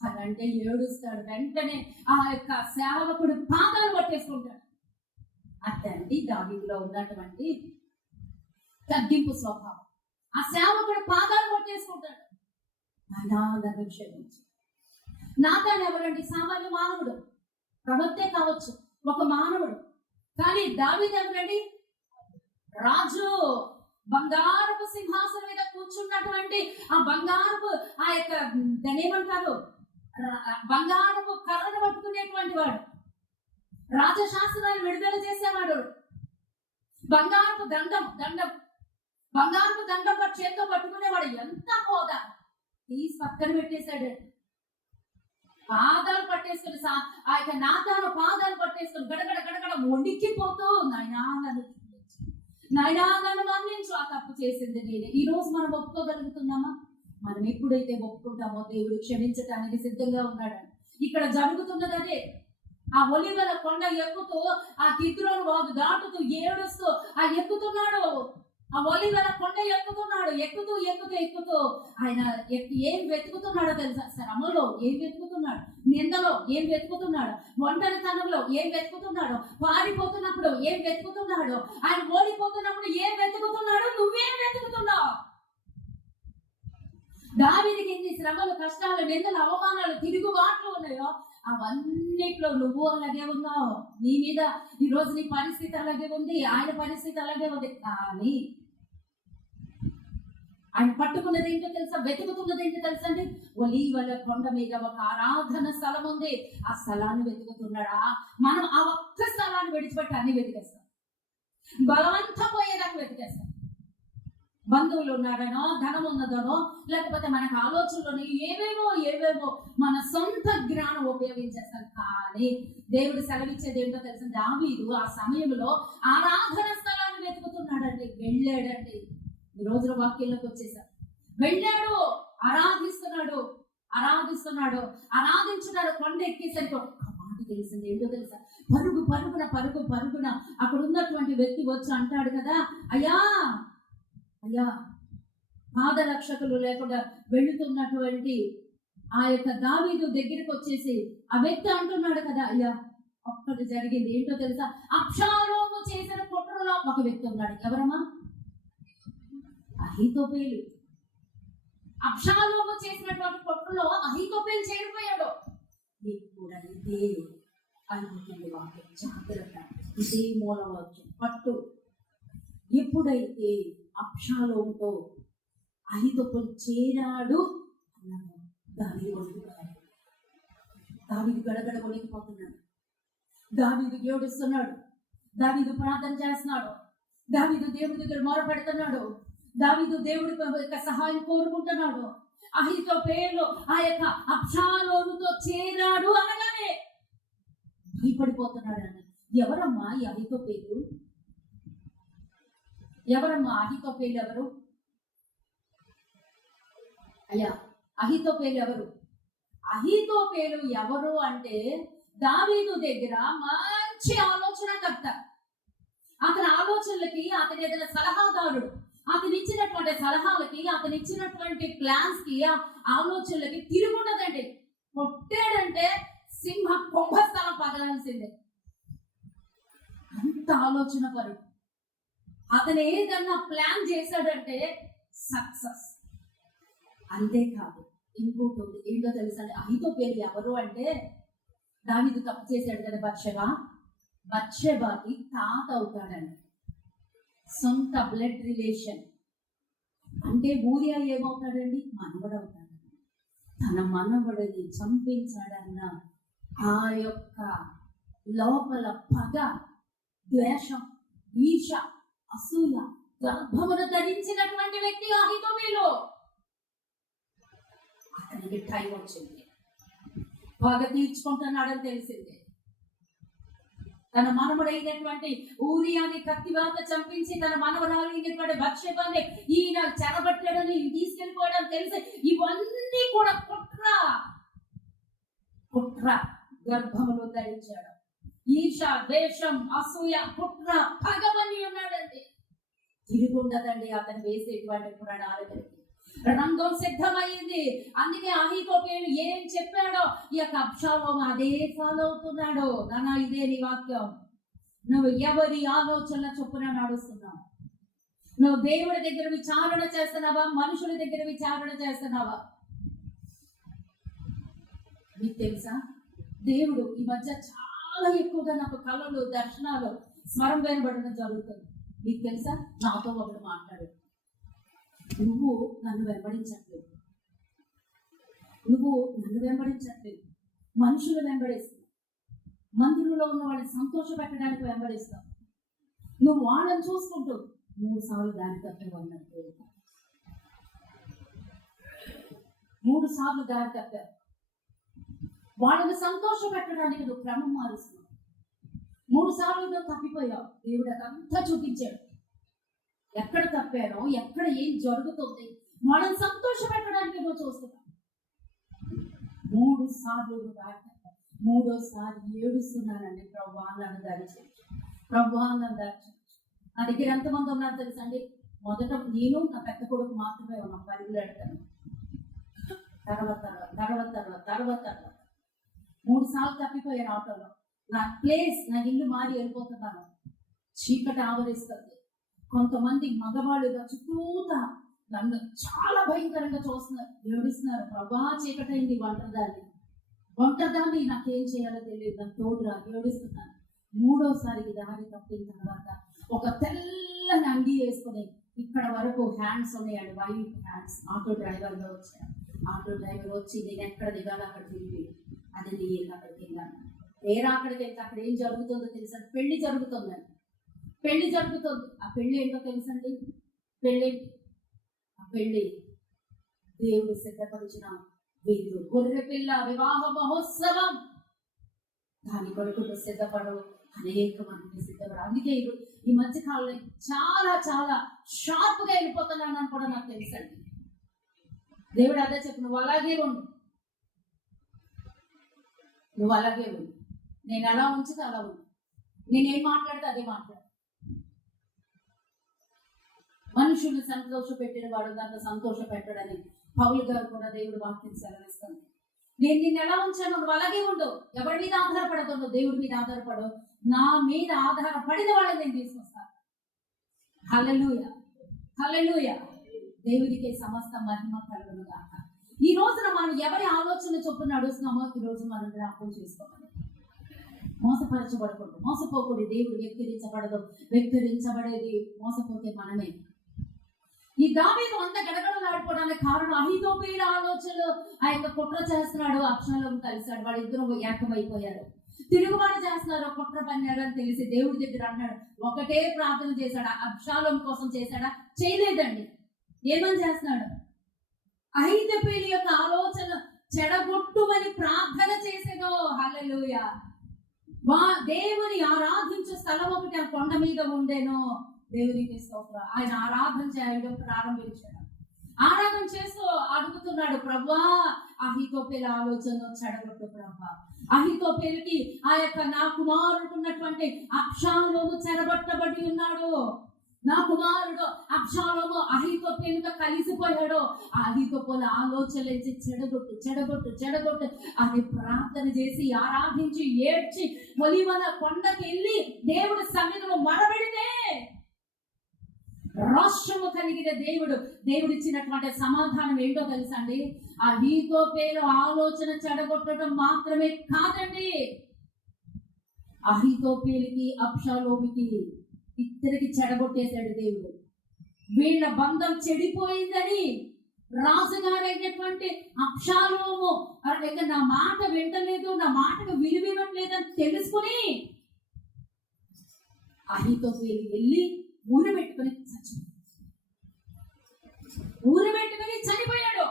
అని అంటే ఏడుస్తాడు. వెంటనే ఆ యొక్క సేవకుడు పాదాలు పట్టేసుకుంటాడు. అదండి దావీదులో ఉన్నటువంటి తగ్గింపు స్వభావం. ఆ సేవకుడు పాదాలు పట్టేసుకుంటాడు, నన్ను క్షమించు. నాతాను ఎవరండి? సామాన్య మానవుడు, ప్రవక్తే కావచ్చు, ఒక మానవుడు. కానీ దావీదు ఎవరండి? రాజు, బంగారపు సింహాసనం మీద కూర్చున్నటువంటి ఆ బంగారపు ఆ యొక్క దాన్ని ఏమంటారు, బంగారపు కర్రను పట్టుకునేటువంటి వాడు, రాజశాస్త్రాలు విడుదల చేసేవాడు, బంగారపు దండం బంగారపు దండం చేతితో పట్టుకునేవాడు. ఎంత హోదా! తీసి పక్కన పెట్టేశాడు. పాదాలు పట్టేసుకుని, ఆ యొక్క నాతాను పాదాలు పట్టేసుకుని గడగడ గడగడ వణికిపోతూ, నాయనా నన్ను మన్నించు, ఆ తప్పు చేసింది నేనే. ఈ రోజు మనం ఒప్పుకోగలుగుతున్నామా? మనం ఎప్పుడైతే ఒప్పుకుంటామో దేవుడు క్షమించడానికి సిద్ధంగా ఉన్నాడు. ఇక్కడ జరుగుతున్నది అదే. ఆ ఒలివల కొండ ఎక్కుతూ, ఆ కిద్రోను వాగు దాటుతూ, ఏడుస్తూ ఎక్కుతున్నాడు. ఆ ఒలివల కొండ ఎక్కుతున్నాడు. ఎక్కుతూ ఆయన ఏం వెతుకుతున్నాడో తెలుసా? శ్రమలో ఏం వెతుకుతున్నాడు, నిందలో ఏం వెతుకుతున్నాడు, ఒంటరితనంలో ఏం వెతుకుతున్నాడు, పారిపోతున్నప్పుడు ఏం వెతుకుతున్నాడు, ఆయన ఓడిపోతున్నప్పుడు ఏం వెతుకుతున్నాడు, నువ్వేం వెతుకుతున్నావు? దావీదుకి ఎన్ని శ్రమలు, కష్టాలు, నిందలు, అవమానాలు, తిరుగుబాట్లు ఉన్నాయో అవన్నిట్లో నువ్వు అలాగే ఉన్నావు. నీ మీద ఈరోజు నీ పరిస్థితి అలాగే ఉంది, ఆయన పరిస్థితి అలాగే ఉంది. కానీ ఆయన పట్టుకున్నది ఏంటో తెలుసా? వెతుకుతున్నది ఏంటో తెలుసా అండి? ఒలీవల కొండ మీద ఒక ఆరాధన స్థలం ఉంది. ఆ స్థలాన్ని వెతుకుతున్నాడా? మనం ఆ ఒక్క స్థలాన్ని విడిచిపెట్టి అన్ని వెతికేస్తాం. బలవంతం పోయేదాకా వెతికేస్తాం. బంధువులు ఉన్నారనో, ధనం ఉన్నదనో, లేకపోతే మనకు ఆలోచనలోని ఏవేమో మన సొంత జ్ఞానం ఉపయోగించేస్తాం. కానీ దేవుడు సెలవిచ్చేది ఏంటో తెలుసా? దావీదు ఆ సమయంలో ఆరాధన స్థలాన్ని వెతుకుతున్నాడండి. వెళ్ళాడండి. ఈ రోజున వాక్యంలోకి వచ్చేసాడు. వెళ్ళాడు, ఆరాధించున్నాడు. కొండ ఎక్కేసరికి ఒక్క మాట తెలిసింది. ఏంటో తెలుసా? పరుగున అక్కడ ఉన్నటువంటి వ్యక్తి వచ్చి అంటాడు కదా, అయ్యా పాదరక్షకులు లేకుండా వెళుతున్నటువంటి ఆ యొక్క దావీదు దగ్గరికి వచ్చేసి ఆ వ్యక్తి అంటున్నాడు కదా, అయ్యా ఒక్కటి జరిగింది. ఏంటో తెలుసా? అబ్షాలోము చేసిన కుట్రలో ఒక వ్యక్తి ఉన్నాడు. ఎవరమ్మా? అహీతోపేలు. అబ్షాలోము చేసినటువంటి కుట్రలో అహీతోపేలు చేరిపోయాడు. ఎప్పుడైతే అనుకుంటుంది వాక్యం, జాగ్రత్త, ఇదే మూలవాక్యం పట్టు. ఎప్పుడైతే అబ్షాలోముతో అహీతోపెలు చేరాడు అన్నాడు, దావీదు వణికిపోయాడు. దావీదు గడగడ వణికిపోతున్నాడు. దావీదు ఏడుస్తున్నాడు. దావీదు ప్రార్థన చేస్తున్నాడు. దావీదు దేవుడి దగ్గర మొరపెడుతున్నాడు. దావీదు దేవుడి యొక్క సహాయం కోరుకుంటున్నాడు. అహీతోపెలు ఆ యొక్క అబ్షాలోముతో చేరాడు అనగానే భయపడిపోతున్నాడు అన్న. ఎవరమ్మా ఈ అహీతోపెలు? ఎవరు? అయ్యా, అహీతోపెలు ఎవరు? అహీతోపెలు ఎవరు అంటే దావీదు దగ్గర మంచి ఆలోచనకర్త. అతని ఆలోచనలకి, అతని ఏదైనా సలహాదారుడు. అతను ఇచ్చినటువంటి సలహాలకి, అతను ఇచ్చినటువంటి ప్లాన్స్ కి, ఆలోచనలకి తిరుగుండదండి. కొట్టాడంటే సింహ కుంభస్థలం పగలాల్సిందే. అంత ఆలోచన పరుడు. అతను ఏదన్నా ప్లాన్ చేశాడంటే సక్సెస్. అంతేకాదు, ఇంకోటి ఉంది. ఏంటో తెలుసా? అహీతోపెలు ఎవరు అంటే దావీదు తప్పు చేశాడు కదా, బత్షెబాకి తాత అవుతాడండి. సొంత బ్లడ్ రిలేషన్. అంటే ఊరియా ఏమవుతాడండి? మనవడవుతాడు. తన మనవడిని చంపించాడన్న ఆ యొక్క లోపల పగ, ద్వేషం, ఈర్ష, అసూయ గర్భమును ధరించినటువంటి వ్యక్తి అహీతోపెలు. అతనికి టైం వచ్చింది, పగ తీర్చుకుంటున్నాడని తెలిసింది. తన మనవడైనటువంటి ఊరియాని కత్తివాత చంపించి తన మనవరాలు అయినటువంటి బత్షెబాని ఈయన చెరబట్టాడని తీసుకెళ్ళిపోవడం తెలిసి ఇవన్నీ కూడా కుట్ర గర్భములో ధరించాడు. ఈర్ష, ద్వేషం, అసూయ, కుట్ర, పగవని ఉన్నాడండి. తిరుగుండదండి అతను వేసేటువంటి ప్రణాళికలకి. రంగం సిద్ధమైంది. అందుకే అహీతోపెలు ఏం చెప్పాడో ఈ యొక్క అబ్షాలోము అదే ఫాలో అవుతున్నాడు. నానా, ఇదే నీ వాక్యం. నువ్వు ఎవరి ఆలోచన చొప్పున నడుస్తున్నావు? నువ్వు దేవుడి దగ్గర విచారణ చేస్తున్నావా? మనుషుల దగ్గర విచారణ చేస్తున్నావా? మీకు తెలుసా, దేవుడు ఈ మధ్య చాలా ఎక్కువగా నాకు కళలు, దర్శనాలు, స్మరం వినబడడం జరుగుతుంది. మీకు తెలుసా, నాతో ఒకడు మాట్లాడు, నువ్వు నన్ను వెంబడించట్లేదు, మనుషులు వెంబడిస్తావు, మందిరంలో ఉన్న వాళ్ళని సంతోష పెట్టడానికి వెంబడిస్తావు, నువ్వు వాళ్ళని చూసుకుంటూ 3 సార్లు దారి తప్పావు అన్నట్టు. 3 సార్లు దారి తప్పావు. వాళ్ళని సంతోష పెట్టడానికి నువ్వు క్రమం మారుస్తున్నావు. 3 సార్లు నువ్వు తప్పిపోయావు. దేవుడు అదంతా చూపించాడు. ఎక్కడ తప్పానో, ఎక్కడ ఏం జరుగుతుంది, వాళ్ళని సంతోష పెట్టడానికి నువ్వు చూస్తున్నావు. 3 సార్లు నువ్వు దారి తప్పావు. మూడోసారి ఏడుస్తున్నానండి, ప్రభువా నన్ను దయచేయు, ప్రభువా నన్ను దయచేయు. నా దగ్గర ఎంతమంది ఉన్నారు తెలుసా అండి? మొదట నేను నా పెద్ద కొడుకు మాత్రమే ఉన్నాం, పరుగులాడతాను. తర్వాత 3 సార్లు తప్పిపోయాను ఆటోలో. నా ప్లేస్, నా ఇల్లు మారి వెళ్ళిపోతున్నాను. చీకటి ఆవరిస్తుంది. కొంతమంది మగవాళ్ళుగా చుట్టూతా నన్ను చాలా భయంకరంగా చూస్తున్నారు, ఏడుస్తున్నారు. ప్రభా చీకటైంది, ఒంటరిదాన్ని నాకేం చేయాలో తెలియదు, నాకు తోడురా, ఏడుస్తున్నాను. మూడోసారికి దారి తప్పిన తర్వాత ఒక తెల్లని అంగి వేసుకుని ఇక్కడ వరకు హ్యాండ్స్ ఉన్నాయండి, వైట్ హ్యాండ్స్. ఆటో డ్రైవర్గా వచ్చాను. ఆటో డ్రైవర్ వచ్చి నేను ఎక్కడ దిగాలి అక్కడ దిగి, అది దిగి అక్కడికి వెళ్ళాను. అక్కడికి వెళ్తే అక్కడ ఏం జరుగుతుందో తెలుసా? పెళ్లి జరుగుతుంది. ఆ పెళ్లి ఏంటో తెలుసండి? ఆ పెళ్లి దేవుడు సిద్ధపరిచిన వీళ్ళు గొర్రె పిల్ల వివాహ మహోత్సవం. దాని కొరకు సిద్ధపడు, అనేక మందిని సిద్ధపడు. అందుకే ఈ మధ్య కాలంలో చాలా చాలా షార్ప్ గా వెళ్ళిపోతున్నానని కూడా నాకు తెలుసండి. దేవుడు అదే చెప్పు, నువ్వు అలాగే ఉండు, నేను ఎలా ఉంచితే అలా ఉండు, నేనేం మాట్లాడితే అదే మాట్లాడు. మనుషుల్ని సంతోష పెట్టిన వాడు దాంట్లో సంతోష పెట్టడని పౌలు గారు కూడా దేవుడు వాక్యం సెలవిస్తాను. నేను నిన్ను ఎలా ఉంచాను, నువ్వు అలాగే ఉండు. ఎవరి మీద ఆధారపడదు, దేవుడి మీద ఆధారపడు. నా మీద ఆధారపడిన వాళ్ళని నేను తీసుకొస్తాను. హల్లెలూయా, హల్లెలూయా. దేవుడికి సమస్త మహిమ కలుగును గాక. ఈ రోజున మనం ఎవరి ఆలోచన చొప్పున నడుస్తున్నామో ఈ రోజు మనం జ్ఞాపకం చేసుకోవాలి. మోసపరచబడకూడదు, మోసపోకూడదు. దేవుడు వ్యక్తిరించబడేది మోసపోతే మనమే. ఈ దావీదు అంత గడగడలాడిపోవడానికి కారణం అహీతోపెలు ఆలోచనలు. ఆ యొక్క కుట్ర చేస్తున్నాడు, అబ్షాలోము కలిశాడు, వాళ్ళిద్దరూ ఏకమైపోయారు. తిరుగుబాటు చేస్తున్నారు, కుట్ర పన్నారు అని తెలిసి దేవుడి దగ్గర అన్నాడు. ఒకటే ప్రార్థన చేశాడు. అబ్షాలోము కోసం చేశాడా? చేయలేదండి. ఏమని చేస్తున్నాడు? అహీతోపెలు యొక్క ఆలోచన చెడగొట్టుమని ప్రార్థన చేసేదో. హల్లెలూయా. దేవుని ఆరాధించే స్థలం ఒకటి ఆ కొండ మీద ఉండేనో. దేవునికి స్తోత్రం. ఆయన ఆరాధన చేయడం ప్రారంభించాడు. ఆరాధన చేస్తూ అడుగుతున్నాడు, ప్రభువా అహీతోపెలు ఆలోచన చెడగొట్టు ప్రభువా. అహీతోపెలుకి ఆ యొక్క నా కుమారుడు ఉన్నటువంటి అబ్షాలోము చెరబట్టబడి ఉన్నాడు. నా కుమారుడు అబ్షాలోము అహీతోపెలుతో కలిసిపోయాడు. అహీతోపెలు ఆలోచనలేసి చెడగొట్టు అని ప్రార్థన చేసి ఆరాధించి ఏడ్చి ఒలీవల కొండకి వెళ్ళి దేవుడి సన్నిధిలో మొరపెడితే రోషము కలిగిన దేవుడిచ్చినటువంటి సమాధానం ఏంటో తెలుసా అండి? అహీతోపెలు ఆలోచన చెడగొట్టడం మాత్రమే కాదండి, అహీతోపెలుకి అబ్షాలోముకి ఇద్దరికి చెడగొట్టేశాడు దేవుడు. వీళ్ళ బంధం చెడిపోయిందని రాజుగారైనటువంటి అబ్షాలోము నా మాట వింటలేదు, నా మాటకు విలువివ్వట్లేదు అని తెలుసుకుని అహీతోపెలు వెళ్ళి ఊరు పెట్టుకుని చనిపోయాడు.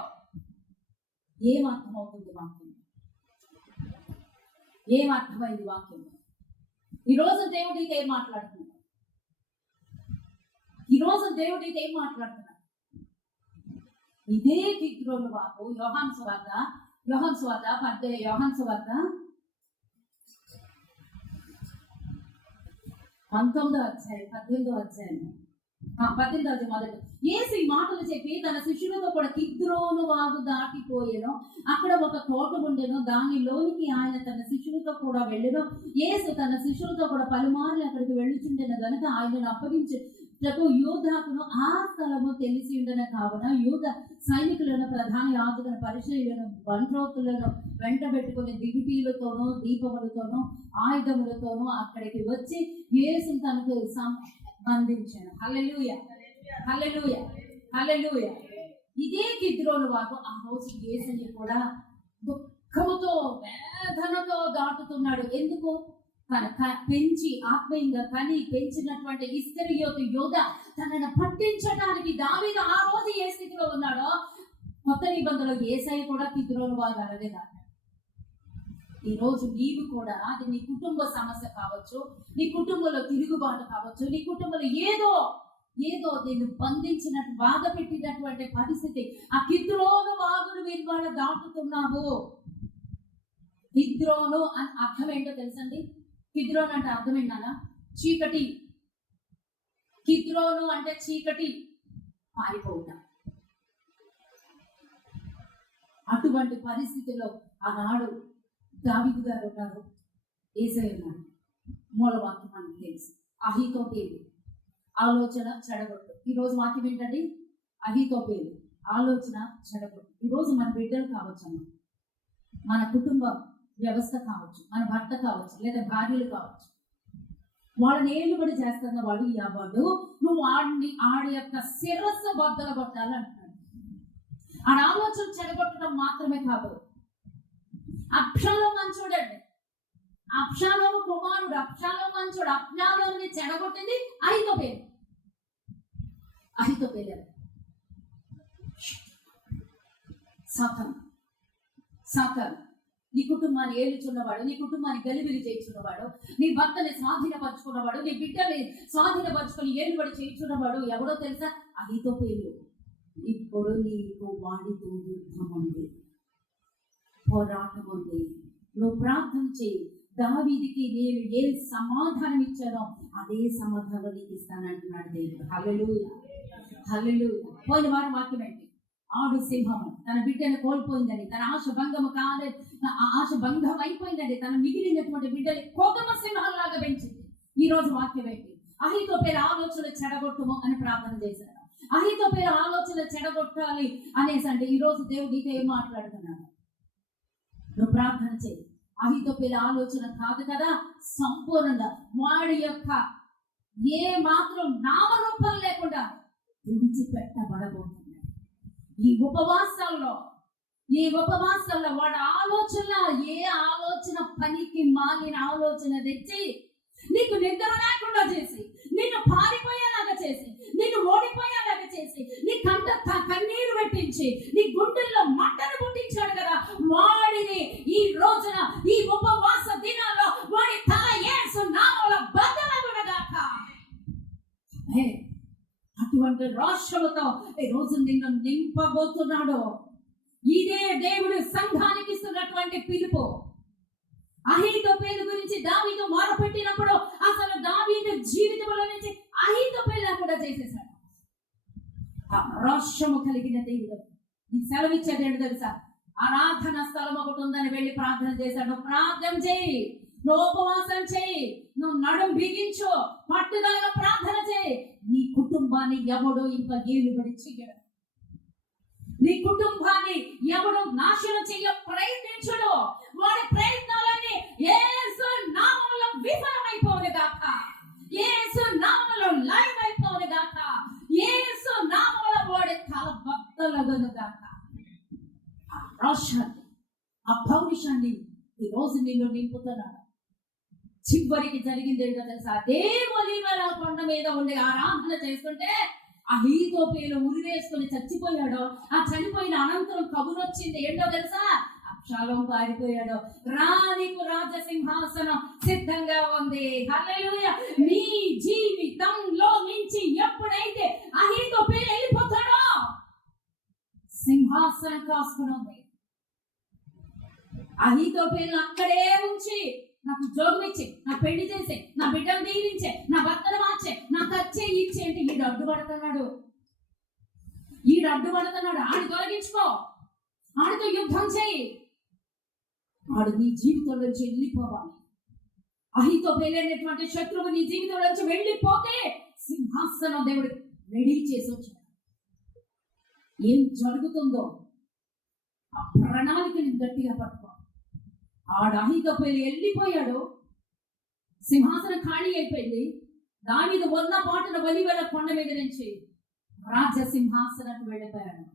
ఏమర్థమవుతుంది వాక్యం? ఏమర్థమైంది వాక్యం? ఈరోజు దేవుడికి ఏం మాట్లాడుతున్నాడు? ఇదే కిద్రోను వాకు యోహాను సువార్త 19వ అధ్యాయం 18వ అధ్యాయం మొదటి యేసు ఈ మాటలు చెప్పి తన శిష్యులతో కూడా కిద్రోను వాగు దాటిపోయేను. అక్కడ ఒక తోట ఉండెను, దానిలోనికి ఆయన తన శిష్యులతో కూడా వెళ్ళెను. యేసు తన శిష్యులతో కూడా పలుమార్లు అక్కడికి వెళ్ళుచుండెను గనుక ఆయనను అప్పగించి యూదాకును ఆ స్థలము తెలిసి ఉండన కావున యూద సైనికులను ప్రధాన యాజకులను పరిచయులను బంట్రోతులను వెంట పెట్టుకుని దివిటీలతోనూ దీపములతోనూ ఆయుధములతోనూ అక్కడికి వచ్చి యేసు తనకు బంధించాను. హల్లెలూయా, హల్లెలూయా, హల్లెలూయా. ఇదే కిద్రోను వాకు ఆ రోజు యేసుని కూడా దుఃఖముతో వేదనతో దాటుతున్నాడు. ఎందుకు? పెంచి ఆత్మీయంగా పెంచినటువంటి ఇస్కరియోతు యోధ తనను పట్టించడానికి దావీదు ఆ రోజు ఏ స్థితిలో ఉన్నాడో కొత్త నిబంధనలో యేసయ్య కూడా కిద్రోను వారు అలాగే దాటాడు. ఈ రోజు నీవు కూడా, అది నీ కుటుంబ సమస్య కావచ్చు, నీ కుటుంబంలో తిరుగుబాటు కావచ్చు, నీ కుటుంబంలో ఏదో నిన్ను బంధించినట్టు బాధ పెట్టినటువంటి పరిస్థితి, ఆ కిద్రోను వాగును మీరు దాటుతున్నావు. కిద్రోను అని అర్థం ఏంటో తెలుసండి? కిద్రోను అంటే అర్థం ఏంటన్నా? చీకటి. కిద్రోను అంటే చీకటి, పారిపోవుట. అటువంటి పరిస్థితిలో ఆనాడు దావీదు గారు ఉన్నారు, యేసయ్య ఉన్నాడు. మూలవాక్యం మనకు తెలుసు. అహీతోపేలు ఆలోచన చెడగొట్టు. ఈరోజు వాక్యం ఏంటండి? అహీతోపేలు ఆలోచన చెడగొట్టు. ఈరోజు మన బిడ్డలు కావచ్చమ్మా, మన కుటుంబ వ్యవస్థ కావచ్చు, మన భర్త కావచ్చు, లేదా భార్యలు కావచ్చు, వాళ్ళని ఏలుబడి చేస్తున్న వాడు ఈ అవ్వడు, నువ్వు ఆడి యొక్క శిరస్సు బద్దలు కొట్టాలంటున్నాడు. ఆడ ఆలోచన చెడగొట్టడం మాత్రమే కాదు, అబ్షాలోము చూడండి, అబ్షాలోము కుమారుడు, అబ్షాలోము మంచోడు, అబ్షాలోముని చెడగొట్టింది అహీతోపేలు. అహీతోపేలు సాతాను నీ కుటుంబాన్ని ఏలుచున్నవాడు, నీ కుటుంబాన్ని గలిబిలి చేయించున్నవాడు, నీ భర్తని స్వాధీనపరుచుకున్నవాడు, నీ బిడ్డని స్వాధీనపరుచుకొని ఏలుబడి చేయించున్నవాడు ఎవడో తెలుసా? అహీతోపేలు. ఇప్పుడు నీకు వాడితో యుద్ధం ఉంది, పోరాటం ఉంది. నువ్వు ప్రార్థన చేయి. దావీదుకి నేను ఏ సమాధానం ఇచ్చానో అదే సమాధానం నీకు ఇస్తానంటున్నాడు దేవుడు. హల్లెలూయా, హల్లెలూయా. పోయిన వారం వాక్యం ఏంటి? ఆడు సింహము తన బిడ్డను కోల్పోయిందని, తన ఆశ భంగం అయిపోయిందని, తన మిగిలినటువంటి బిడ్డని కోకమ సింహంలాగా పెంచింది. ఈ రోజు వాక్యం ఏంటి? అహీతోపేలు ఆలోచన చెడగొట్టుము అని ప్రార్థన చేశాడు. అహీతోపేలు ఆలోచన చెడగొట్టాలి అనేసి అంటే ఈ రోజు దేవుడు నీతో ఏం మాట్లాడుతున్నాడు? నువ్వు ప్రార్థన చేయి. అహీతోపేలు ఆలోచన కాదు కదా, సంపూర్ణంగా వాడి యొక్క ఏ మాత్రం నామరూపం లేకుండా విడిచిపెట్టబడబోతుంది. ఈ ఉపవాసాల్లో వాడి ఆలోచన, ఏ ఆలోచన పనికి మాలిన ఆలోచన తెచ్చి నీకు నిద్ర లేకుండా చేసి, నిన్ను పారిపోయేలాగా చేసి, నిన్ను ఓడిపోయేలాగా చేసి, నీ కంట కన్నీరు పెట్టించి, నీ గుండెల్లో మంటను పుట్టించాడు కదా, వాడిని ఈ రోజున ఈ ఉపవాస దినాల్లో వాడి తల యేసు నామములో బద్దలగునగాక. అటువంటి రోషముతో ఈ రోజు నిన్ను నింపబోతున్నాడు. ఇదే దేవుడు సంఘానికి ఇస్తున్నటువంటి పిలుపు. అహీతోపేలు గురించి దావీదు మొరపెట్టినప్పుడు అసలు దావీదు జీవితంలో నుంచి అహీతోపేలు కూడా చేసేసాడు. ఆ రోషము కలిగిన దేవుడు ఈ సెలవిచ్చేది ఏంటో తెలుసా? ఆరాధన స్థలం ఒకటి ఉందని వెళ్ళి ప్రార్థన చేశాడు. ప్రార్థన చేయి, నువ్వు ఉపవాసం చేయి, నువ్వు నడుం బిగించు, పట్టుదలగా ప్రార్థన చేయి. నీ కుటుంబాన్ని ఎవడో ఇంకా ఏలుబడి చెయ్యడు. నీ కుటుంబాన్ని ఎవడు నాశనం చెయ్య ప్రయత్నించడు. వాడి ప్రయత్నాలన్నీ యేసు నామములో విఫలమైపోవును గాక, యేసు నామములో లయమైపోవును గాక, యేసు నామములో వాడి తల బద్దలగును గాక. ఆ రోషాన్ని, ఆ పౌరుషాన్ని ఈ రోజు నిన్ను నింపుతున్నాడు. చివరికి జరిగింది ఏంటో తెలుసా? అదే ఒలీవల కొండ మీద ఉండి ఆరాధన చేస్తుంటే అహీతోపేలు ఉరివేసుకొని చచ్చిపోయాడు. ఆ చనిపోయిన అనంతరం కబురు వచ్చింది ఏంటో తెలుసా? అబ్షాలోము పారిపోయాడు. నీకు రాజసింహాసనం సిద్ధంగా ఉంది. హల్లెలూయా. నీ జీవితంలో నుంచి ఎప్పుడైతే అహీతోపేలు వెళ్ళిపోతాడో సింహాసనం కాసుకుని ఉంది. అహీతోపేలు అక్కడే ఉంచి నాకు ఉద్యోగం ఇచ్చే, నా పెళ్లి చేసే, నా బిడ్డను దీవించే, నా భర్తను మార్చే, నాకు వచ్చే ఇచ్చే అంటే ఈడు అడ్డుపడుతున్నాడు. ఆడు తొలగించుకో, ఆడితో యుద్ధం చేయి. ఆడు నీ జీవితం నుంచి వెళ్ళిపోవాలి. అహీతోపేలు అనేటువంటి శత్రువు నీ జీవితం నుంచి వెళ్ళిపోతే సింహాసనం దేవుడు రెడీ చేసి వచ్చాడు. ఏం జరుగుతుందో ఆ ప్రణాళికని గట్టిగా పట్టుకో. ఆడు అహీతోపేలు వెళ్ళిపోయాడు, సింహాసనం ఖాళీ అయిపోయింది. దావీదు ఉన్న పాటున ఒలీవల కొండ మీద నుంచి రాజసింహాసనకు వెళ్ళిపోయాడు.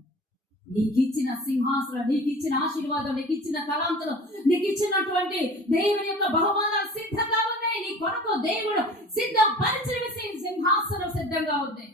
నీకు ఇచ్చిన సింహాసనం, నీకు ఇచ్చిన ఆశీర్వాదం, నీకు ఇచ్చిన తలాంతులు, నీకు ఇచ్చినటువంటి దేవుని యొక్క బహుమానాలు సిద్ధంగా ఉన్నాయి. నీ కొరకు దేవుడు సిద్ధపరిచిన సింహాసనం సిద్ధంగా ఉంది.